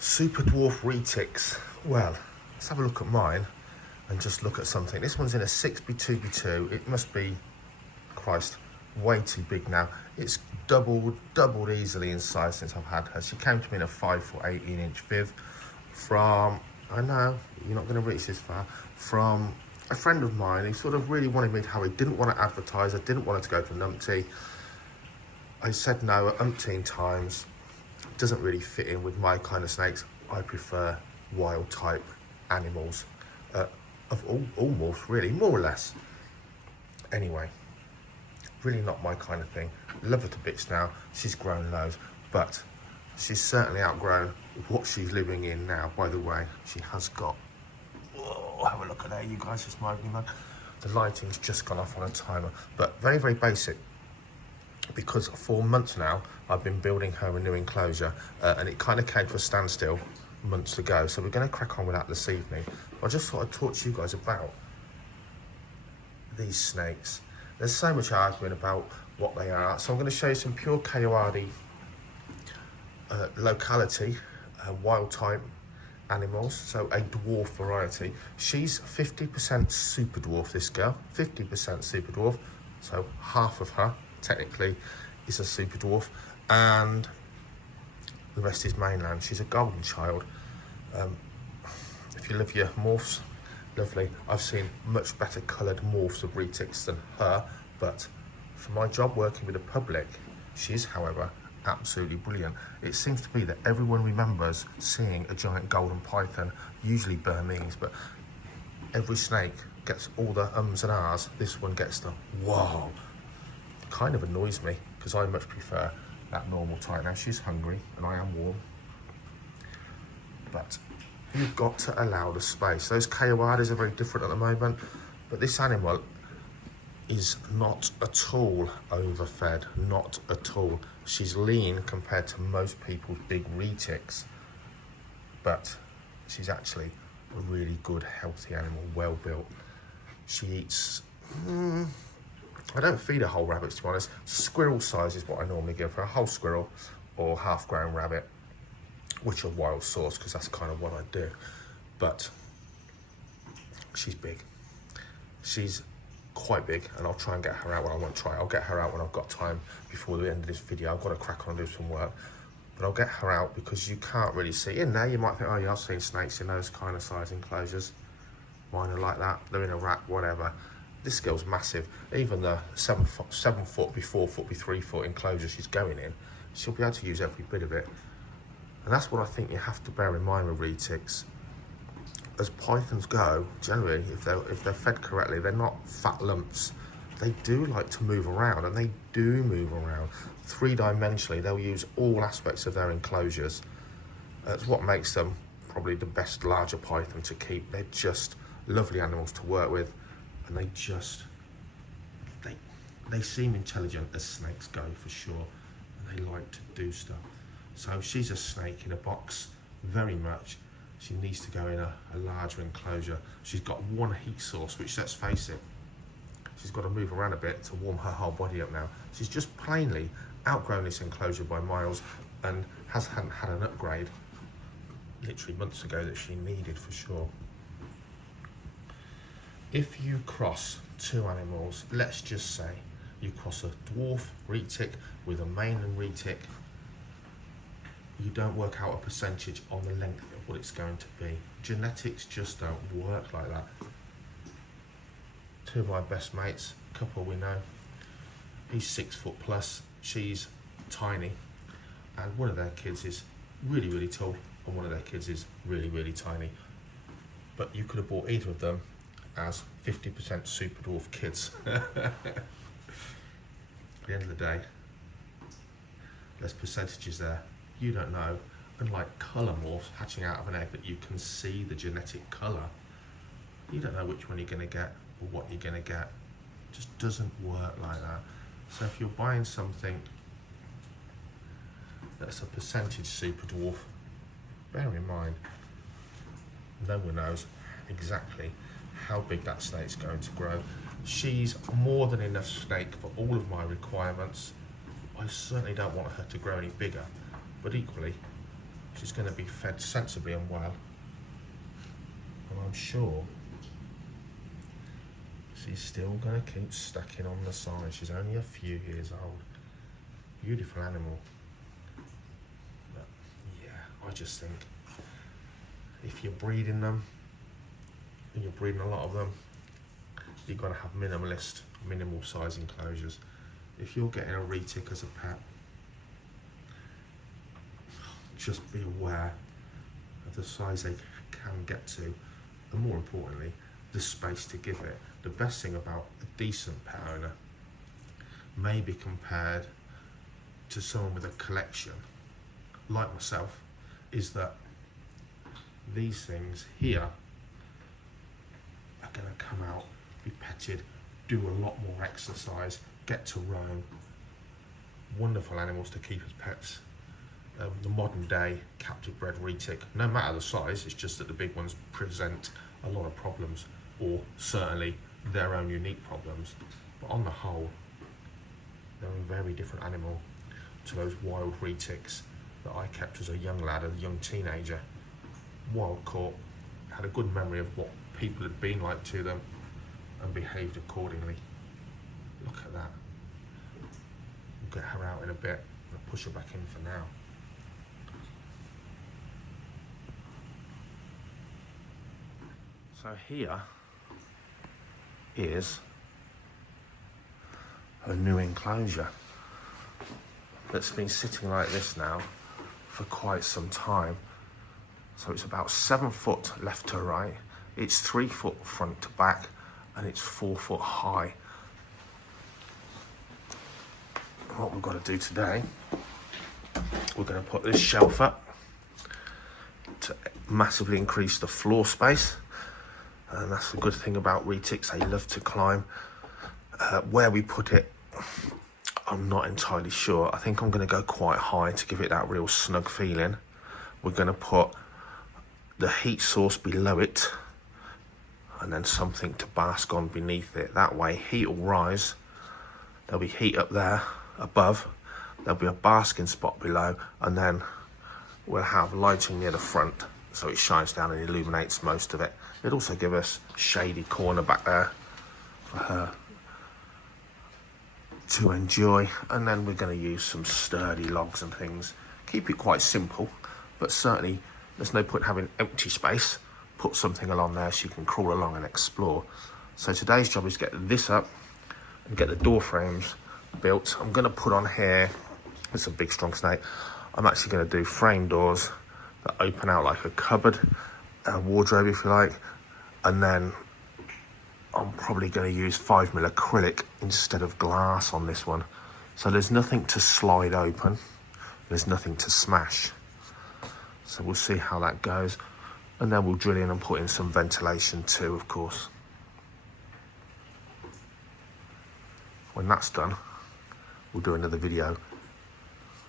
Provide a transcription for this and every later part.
Superdwarf Retics. Well, let's have a look at mine and just look at something. This one's in a 6B2B2. It must be, Christ, way too big now. It's doubled easily in size since I've had her. She came to me in a 5'8" 18-inch viv from, I know, you're not going to reach this far, from a friend of mine who sort of really wanted me to have it. Didn't want to advertise, I didn't want it to go to numpty. I said no at umpteen times. Doesn't really fit in with my kind of snakes. I prefer wild type animals of all morphs, really, more or less. Anyway, really not my kind of thing. Love her to bits now. She's grown loads, but she's certainly outgrown what she's living in now. By the way, she has got, oh, have a look at her, you guys, just mind me, man. The lighting's just gone off on a timer, but very, very basic. Because for months now, I've been building her a new enclosure, and it kind of came to a standstill months ago. So we're going to crack on with that this evening. I just thought I'd talk to you guys about these snakes. There's so much arguing about what they are. So I'm going to show you some pure Kayuadi locality, wild type animals. So a dwarf variety. She's 50% Superdwarf, this girl. 50% Superdwarf. So half of her technically is a Superdwarf, and the rest is mainland. She's a golden child. If you love your morphs, lovely. I've seen much better coloured morphs of retics than her, but for my job working with the public, she is, however, absolutely brilliant. It seems to be that everyone remembers seeing a giant golden python, usually Burmese, but every snake gets all the ums and ahs. This one gets the wow. Kind of annoys me because I much prefer that normal type. Now she's hungry and I am warm, but you've got to allow the space. Those Kayuadis are very different at the moment, but this animal is not at all overfed, not at all. She's lean compared to most people's big retics, but she's actually a really good, healthy animal, well built. She eats, I don't feed her whole rabbits, to be honest. Squirrel size is what I normally give her, a whole squirrel or half-grown rabbit, which are wild source, because that's kind of what I do. But she's big. She's quite big, and I'll try and get her out when I want to try. I'll get her out when I've got time before the end of this video. I've got to crack on and do some work. But I'll get her out because you can't really see. In there, you might think, oh yeah, I've seen snakes in those kind of size enclosures. Mine are like that. They're in a rack, whatever. This girl's massive. Even the 7 foot be 4 foot be 3 foot enclosure she's going in, she'll be able to use every bit of it. And that's what I think you have to bear in mind with retics. As pythons go, generally, if they're fed correctly, they're not fat lumps. They do like to move around, and they do move around. 3-dimensionally, they'll use all aspects of their enclosures. That's what makes them probably the best larger python to keep. They're just lovely animals to work with. And they seem intelligent as snakes go, for sure, and they like to do stuff. So she's a snake in a box, very much. She needs to go in a larger enclosure. She's got one heat source, which, let's face it, she's got to move around a bit to warm her whole body up now. She's just plainly outgrown this enclosure by miles and hadn't had an upgrade literally months ago that she needed, for sure. If you cross two animals, let's just say you cross a dwarf retic with a mainland retic, you don't work out a percentage on the length of what it's going to be. Genetics just don't work like that. Two of my best mates, a couple we know, he's 6 foot plus, she's tiny, and one of their kids is really, really tall, and one of their kids is really, really tiny. But you could have bought either of them as 50% Superdwarf kids. At the end of the day, there's percentages there. You don't know. Unlike colour morphs hatching out of an egg that you can see the genetic colour, you don't know which one you're going to get or what you're going to get. It just doesn't work like that. So if you're buying something that's a percentage Superdwarf, bear in mind, no one knows exactly how big that snake's going to grow. She's more than enough snake for all of my requirements. I certainly don't want her to grow any bigger, but equally, she's going to be fed sensibly and well. And I'm sure she's still going to keep stacking on the size. She's only a few years old. Beautiful animal. But yeah, I just think if you're breeding them, and you're breeding a lot of them, you've got to have minimal size enclosures. If you're getting a retic as a pet, just be aware of the size they can get to, and more importantly, the space to give it. The best thing about a decent pet owner may be compared to someone with a collection, like myself, is that these things here are going to come out, be petted, do a lot more exercise, get to roam. Wonderful animals to keep as pets. The modern day captive bred retic, no matter the size, it's just that the big ones present a lot of problems, or certainly their own unique problems. But on the whole, they're a very different animal to those wild retics that I kept as a young lad, a young teenager. Wild caught, had a good memory of what people had been like to them and behaved accordingly. Look at that. We'll get her out in a bit. I'll push her back in for now. So here is her new enclosure that's been sitting like this now for quite some time. So it's about 7 foot left to right, it's 3 foot front to back, and it's 4 foot high. What we've got to do today, we're going to put this shelf up to massively increase the floor space. And that's the good thing about retics, they love to climb. Where we put it, I'm not entirely sure. I think I'm going to go quite high to give it that real snug feeling. We're going to put the heat source below it, and then something to bask on beneath it. That way heat will rise, there'll be heat up there above, there'll be a basking spot below, and then we'll have lighting near the front so it shines down and illuminates most of it. It'll also give us a shady corner back there for her to enjoy. And then we're going to use some sturdy logs and things. Keep it quite simple, but certainly there's no point having empty space. Put something along there so you can crawl along and explore. So today's job is to get this up and get the door frames built. I'm going to put on here, it's a big strong snake, I'm actually going to do frame doors that open out like a cupboard, a wardrobe if you like, and then I'm probably going to use 5mm acrylic instead of glass on this one. So there's nothing to slide open, there's nothing to smash. So we'll see how that goes, and then we'll drill in and put in some ventilation too, of course. When that's done, we'll do another video,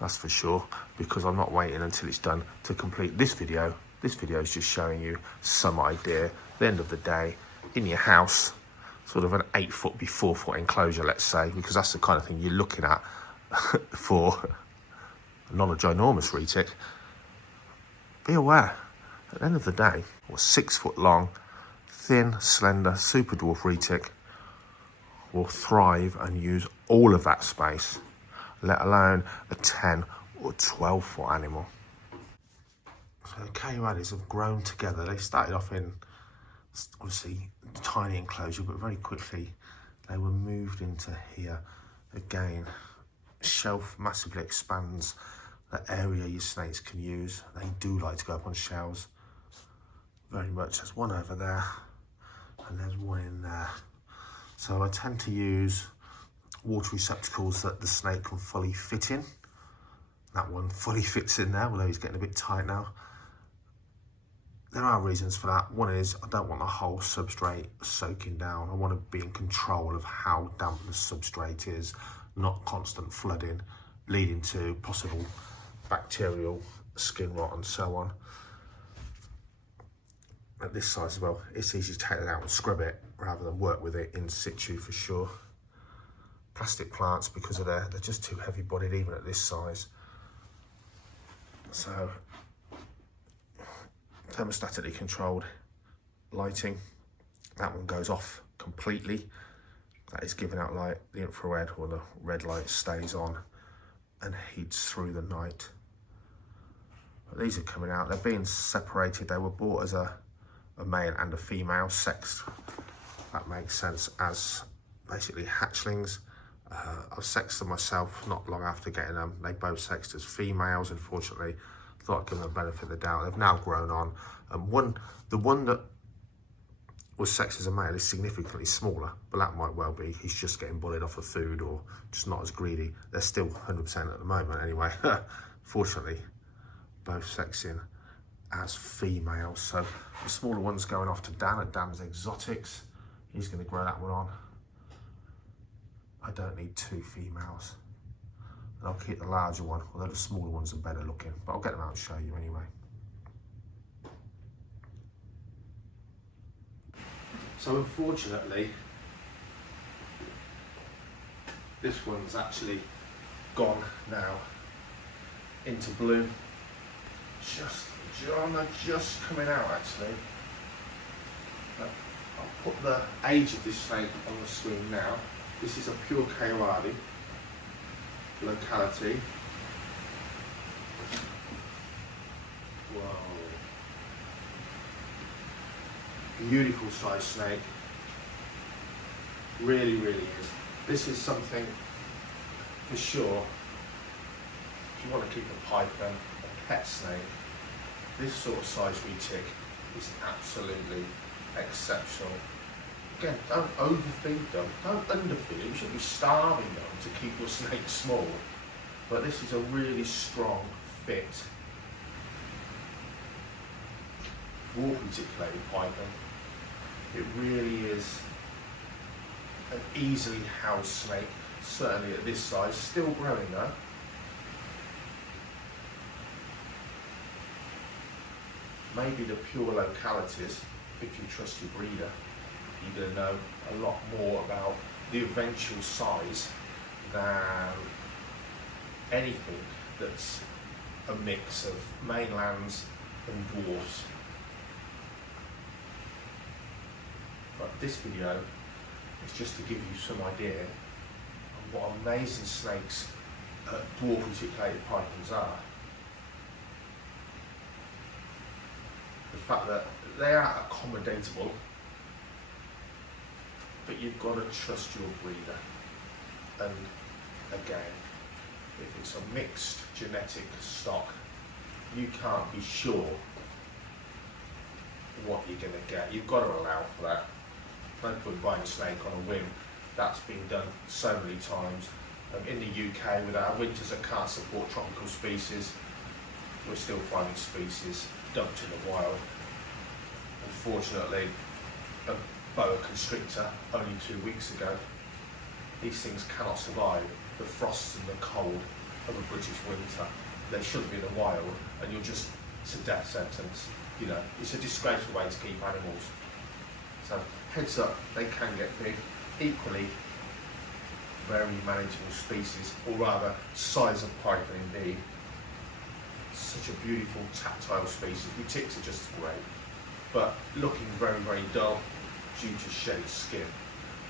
that's for sure, because I'm not waiting until it's done to complete this video. This video is just showing you some idea. At the end of the day, in your house, sort of an 8 foot by 4 foot enclosure, let's say, because that's the kind of thing you're looking at for not a ginormous retic. Be aware, at the end of the day, a 6 foot long, thin, slender, Superdwarf retic will thrive and use all of that space, let alone a 10 or 12 foot animal. So the Kayuadis have grown together. They started off in, obviously, a tiny enclosure, but very quickly they were moved into here. Again, shelf massively expands the area your snakes can use. They do like to go up on shelves very much. There's one over there, and there's one in there. So I tend to use water receptacles that the snake can fully fit in. That one fully fits in there, although he's getting a bit tight now. There are reasons for that. One is I don't want the whole substrate soaking down. I want to be in control of how damp the substrate is, not constant flooding, leading to possible bacterial skin rot and so on. At this size as well, it's easy to take it out and scrub it rather than work with it in situ for sure. Plastic plants, because of they're just too heavy bodied even at this size. So thermostatically controlled lighting. That one goes off completely. That is giving out light. The infrared or the red light stays on and heats through the night. But these are coming out. They're being separated. They were bought as a male and a female, sexed. That makes sense, as basically hatchlings. I've sexed them myself not long after getting them. They both sexed as females. Unfortunately, thought I'd give them the benefit of the doubt. They've now grown on. The one that was sexed as a male is significantly smaller, but that might well be he's just getting bullied off of food or just not as greedy. They're still 100% at the moment anyway. Fortunately, both sexing as females. So the smaller one's going off to Dan at Dan's Exotics. He's going to grow that one on. I don't need 2 females. And I'll keep the larger one, although the smaller ones are better looking, but I'll get them out and show you anyway. So unfortunately, this one's actually gone now into bloom. Just coming out actually. I'll put the age of this snake on the screen now. This is a pure Kayuadi, locality. Whoa. Beautiful size snake. Really, really is. This is something for sure. If you want to keep a python, a pet snake, this sort of size retic is absolutely exceptional. Again, don't overfeed them, don't underfeed them. You shouldn't be starving them to keep your snake small. But this is a really strong fit dwarf reticulated python. It really is an easily housed snake, certainly at this size, still growing though. Maybe the pure localities, if you trust your breeder, you're going to know a lot more about the eventual size than anything that's a mix of mainlands and dwarfs. But this video is just to give you some idea of what amazing snakes dwarf reticulated pythons are. The fact that they are accommodatable, but you've got to trust your breeder. And again, if it's a mixed genetic stock, you can't be sure what you're going to get. You've got to allow for that. No point buying a snake on a whim. That's been done so many times. In the UK, with our winters that can't support tropical species, we're still finding species dumped in the wild. Unfortunately, a boa constrictor only 2 weeks ago. These things cannot survive the frosts and the cold of a British winter. They shouldn't be in the wild, and it's a death sentence. You know, it's a disgraceful way to keep animals. So heads up, they can get big. Equally, very manageable species, or rather, size of python indeed. Such a beautiful tactile species. Retics are just great, but looking very, very dull due to shed skin.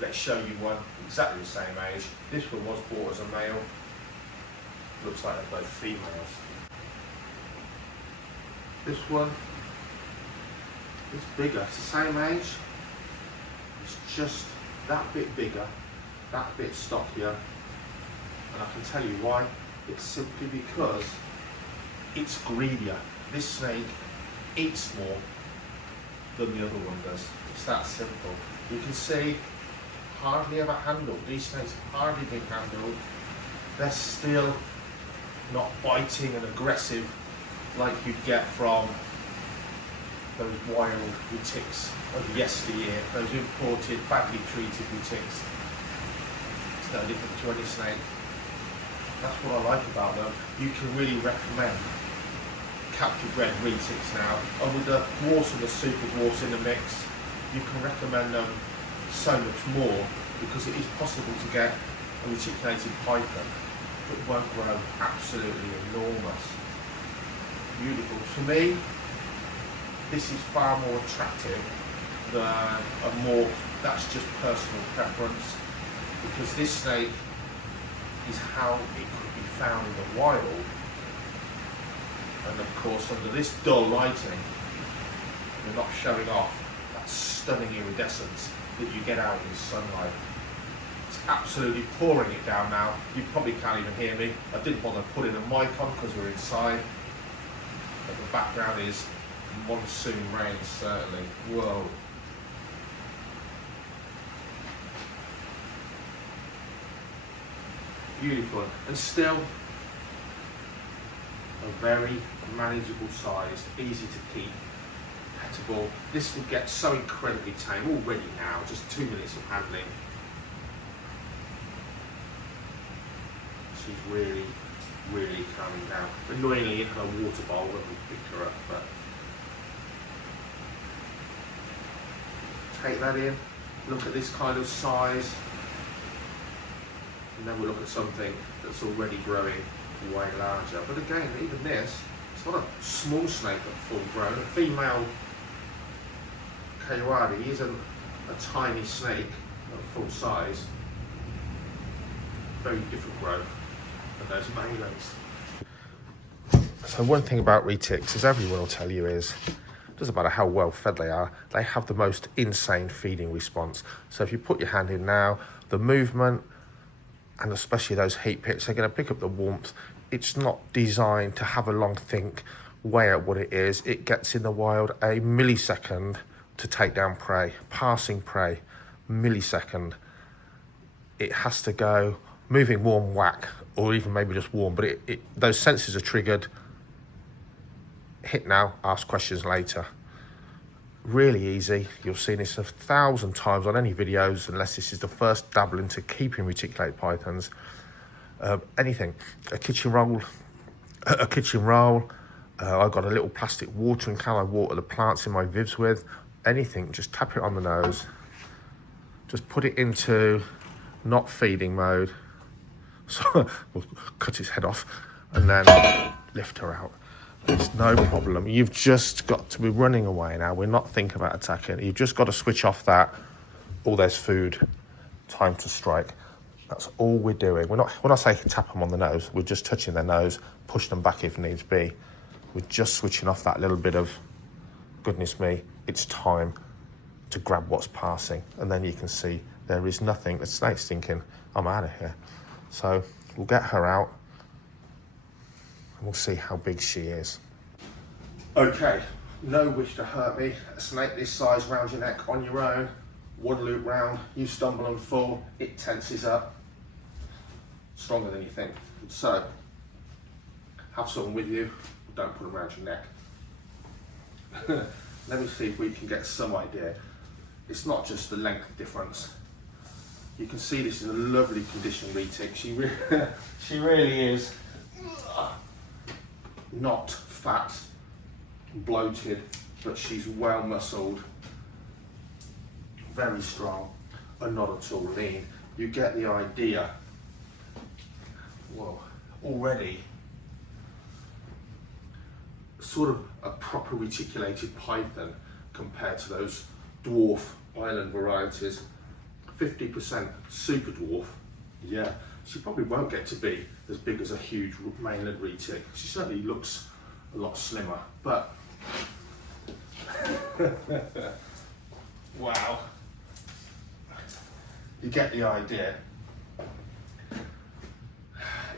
Let's show you one exactly the same age. This one was bought as a male. Looks like they're both females. This one is bigger. It's the same age. It's just that bit bigger, that bit stockier. And I can tell you why. It's simply because it's greedier. This snake eats more than the other one does. It's that simple. You can see, hardly ever handled. These snakes have hardly been handled. They're still not biting and aggressive like you'd get from those wild retics of yesteryear, those imported, badly treated retics. It's no different to any snake. That's what I like about them. You can really recommend captive bred retics now, and with the dwarfs and the super dwarfs in the mix, you can recommend them so much more, because it is possible to get a reticulated python that won't grow absolutely enormous. Beautiful. To me, this is far more attractive than a morph. That's just personal preference, because this snake is how it could be found in the wild, and of course under this dull lighting we're not showing off that stunning iridescence that you get out in sunlight. It's absolutely pouring it down now. You probably can't even hear me. I didn't want to put in a mic on because we're inside, but the background is monsoon rain, certainly. Whoa. Beautiful, and still a very manageable size, easy to keep, petable. This will get so incredibly tame already now, just 2 minutes of handling. She's really, really calming down. Annoyingly in her water bowl when we picked her up, but take that in, look at this kind of size, and then we'll look at something that's already growing way larger. But again, even this, it's not a small snake at full grown. A female Kayuadi isn't a tiny snake at full size. Very different growth than those males. So one thing about retics, as everyone will tell you, is it doesn't matter how well fed they are, they have the most insane feeding response. So if you put your hand in now, the movement, and especially those heat pits, they're going to pick up the warmth. It's not designed to have a long think, weigh out what it is. It gets in the wild a millisecond to take down prey, passing prey, millisecond. It has to go moving, warm, whack, or even maybe just warm, but those senses are triggered. Hit now, ask questions later. Really easy. You'll see this 1,000 times on any videos, unless this is the first dabble into keeping reticulated pythons. Anything, a kitchen roll. I've got a little plastic watering can I water the plants in my vivs with. Anything, just tap it on the nose. Just put it into not feeding mode. So we'll cut his head off and then lift her out. It's no problem. You've just got to be running away now. We're not thinking about attacking. You've just got to switch off that, oh, there's food, time to strike. That's all we're doing. We're not, when I say tap them on the nose, we're just touching their nose, push them back if needs be. We're just switching off that little bit of, goodness me, it's time to grab what's passing. And then you can see there is nothing. The snake's thinking, I'm out of here. So we'll get her out. We'll see how big she is. Okay, no wish to hurt me. A snake this size round your neck on your own, one loop round, you stumble and fall, it tenses up. Stronger than you think. So, have someone with you, don't put them around your neck. Let me see if we can get some idea. It's not just the length difference. You can see this is a lovely condition retic. She really is not fat, bloated, but she's well muscled, very strong, and not at all lean. You get the idea. Whoa, already sort of a proper reticulated python compared to those dwarf island varieties. 50% Superdwarf, yeah. She probably won't get to be as big as a huge mainland retic. She certainly looks a lot slimmer, but wow. You get the idea.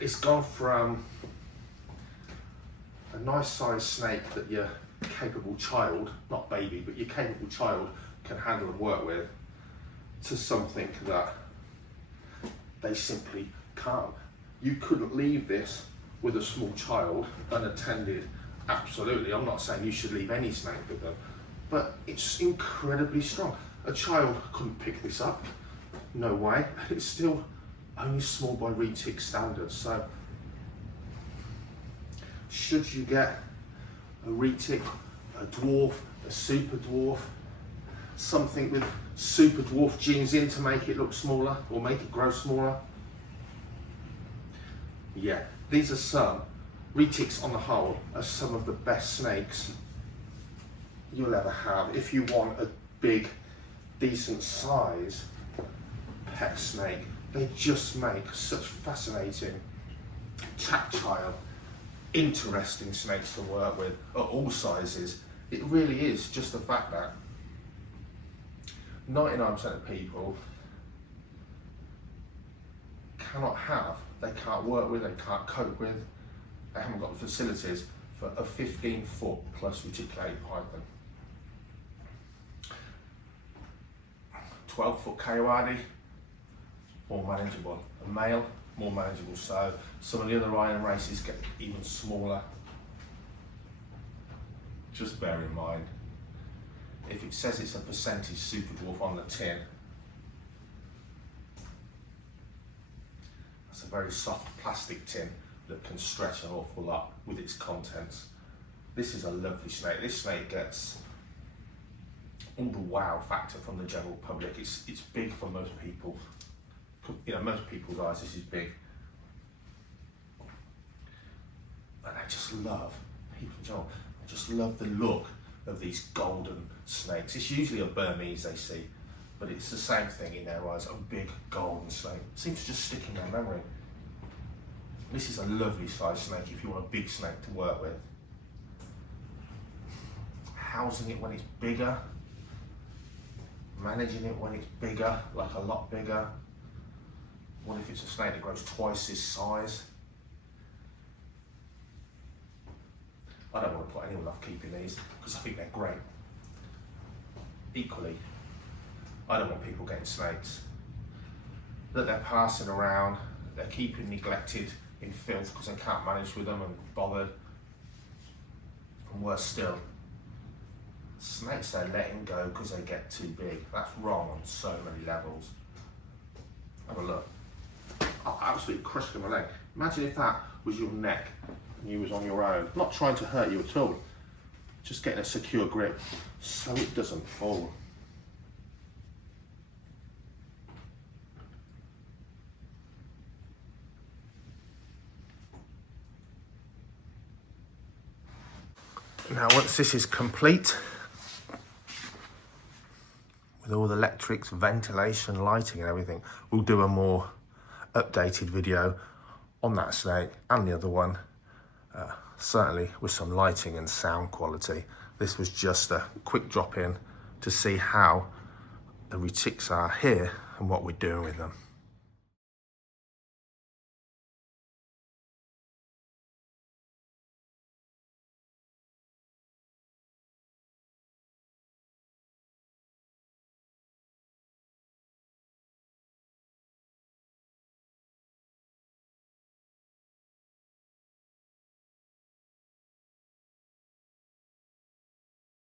It's gone from a nice sized snake that your capable child, not baby, but your capable child can handle and work with, to something that they simply can't. You couldn't leave this with a small child unattended. Absolutely, I'm not saying you should leave any snake with them, but it's incredibly strong. A child couldn't pick this up, no way. It's still only small by retic standards. So should you get a retic, a dwarf, a super dwarf, something with super dwarf genes in to make it look smaller or make it grow smaller, yeah, these are some retics on the whole are some of the best snakes you'll ever have. If you want a big, decent size pet snake, they just make such fascinating, tactile, interesting snakes to work with at all sizes. It really is just the fact that 99% of people cannot have, they can't work with, they can't cope with, they haven't got the facilities for a 15-foot plus reticulated python. 12-foot Kayuadi, more manageable. A male, more manageable. So some of the other iron races get even smaller. Just bear in mind, if it says it's a percentage Superdwarf on the tin, that's a very soft plastic tin that can stretch an awful lot with its contents. This is a lovely snake. This snake gets all the wow factor from the general public. It's big for most people. You know, most people's eyes, this is big. And I just love, people John, I just love the look of these golden snakes. It's usually a Burmese they see, but it's the same thing in their eyes, a big golden snake. It seems to just stick in their memory. This is a lovely size snake if you want a big snake to work with. Housing it when it's bigger, managing it when it's bigger, like a lot bigger. What if it's a snake that grows twice this size? I don't want to put anyone off keeping these because I think they're great. Equally, I don't want people getting snakes that they're passing around, they're keeping neglected in filth because they can't manage with them and bothered. And worse still, snakes they're letting go because they get too big. That's wrong on so many levels. Have a look. I'll absolutely crush my leg. Imagine if that was your neck and you was on your own. Not trying to hurt you at all. Just getting a secure grip so it doesn't fall. Now once this is complete, with all the electrics, ventilation, lighting and everything, we'll do a more updated video on that snake and the other one, certainly with some lighting and sound quality. This was just a quick drop in to see how the retics are here and what we're doing with them.